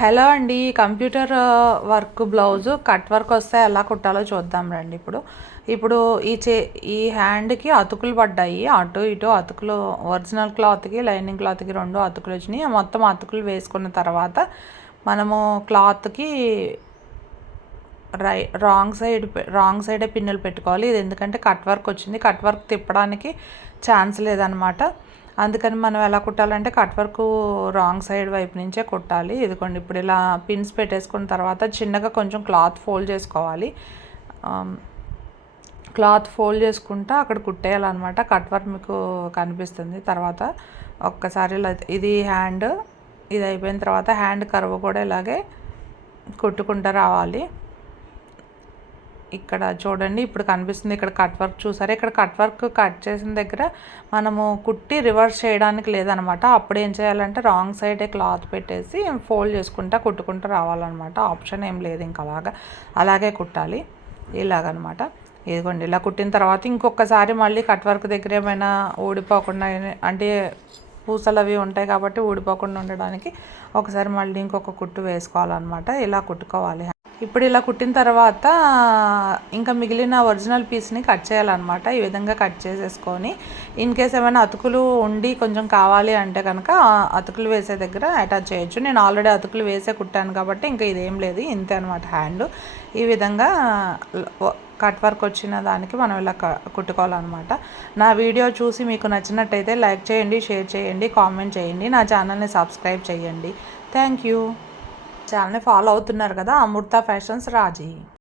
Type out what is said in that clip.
Hello అండి. Computer work blouse cut work వస్తే ఎలా కుట్టాలో చూద్దాం రండి. ఇప్పుడు ఈ హ్యాండ్కి అతుకులు పడ్డాయి, అటు ఇటు అతుకులు. ఒరిజినల్ క్లాత్కి లైనింగ్ క్లాత్కి 2 అతుకులు వచ్చినాయి. మొత్తం అతుకులు వేసుకున్న తర్వాత మనము క్లాత్కి రాంగ్ సైడే పిన్నులు పెట్టుకోవాలి. ఇది ఎందుకంటే కట్ వర్క్ వచ్చింది, కట్ వర్క్ తిప్పడానికి ఛాన్స్ లేదనమాట. అందుకని మనం ఎలా కుట్టాలంటే కట్ వర్క్ రాంగ్ సైడ్ వైపు నుంచే కుట్టాలి. ఇదిగోండి, ఇప్పుడు ఇలా పిన్స్ పెట్టేసుకున్న తర్వాత చిన్నగా కొంచెం క్లాత్ ఫోల్డ్ చేసుకోవాలి. క్లాత్ ఫోల్డ్ చేసుకుంటా అక్కడ కుట్టేయాలన్నమాట. కట్ వర్క్ మీకు కనిపిస్తుంది. తర్వాత ఒక్కసారి ఇలా ఇది హ్యాండ్, ఇది అయిపోయిన తర్వాత హ్యాండ్ కర్వ్ కూడా ఇలాగే కుట్టుకుంటూ రావాలి. ఇక్కడ చూడండి, ఇప్పుడు కనిపిస్తుంది. ఇక్కడ కట్ వర్క్ చూసారా? ఇక్కడ కట్ వర్క్ కట్ చేసిన దగ్గర మనము కుట్టి రివర్స్ చేయడానికి లేదనమాట. అప్పుడు ఏం చేయాలంటే రాంగ్ సైడే క్లాత్ పెట్టేసి ఫోల్డ్ చేసుకుంటా కుట్టుకుంటూ రావాలన్నమాట. ఆప్షన్ ఏం లేదు, ఇంకా అలాగే కుట్టాలి ఇలాగనమాట. ఇదిగోండి, ఇలా కుట్టిన తర్వాత ఇంకొకసారి మళ్ళీ కట్ వర్క్ దగ్గర ఏమైనా ఊడిపోకుండా, అంటే పూసలు అవి ఉంటాయి కాబట్టి ఊడిపోకుండా ఉండడానికి ఒకసారి మళ్ళీ ఇంకొక కుట్టు వేసుకోవాలన్నమాట. ఇలా కుట్టుకోవాలి. ఇప్పుడు ఇలా కుట్టిన తర్వాత ఇంకా మిగిలిన ఒరిజినల్ పీస్ని కట్ చేయాలన్నమాట. ఈ విధంగా కట్ చేసేసుకొని ఇన్ కేస్ ఏమైనా అతుకులు ఉండి కొంచెం కావాలి అంటే కనుక అతుకులు వేసే దగ్గర అటాచ్ చేయొచ్చు. నేను ఆల్రెడీ అతుకులు వేసే కుట్టాను కాబట్టి ఇంకా ఇదేం లేదు, ఇంతే అనమాట హ్యాండ్. ఈ విధంగా కట్ వర్క్ వచ్చిన దానికి మనం ఇలా కుట్టుకోవాలన్నమాట. నా వీడియో చూసి మీకు నచ్చినట్టయితే లైక్ చేయండి, షేర్ చేయండి, కామెంట్ చేయండి. నా ఛానల్ని సబ్స్క్రైబ్ చేయండి. Thank you. ఛానల్ని ఫాలో అవుతున్నారు కదా. అమృత ఫ్యాషన్స్ రాజీ.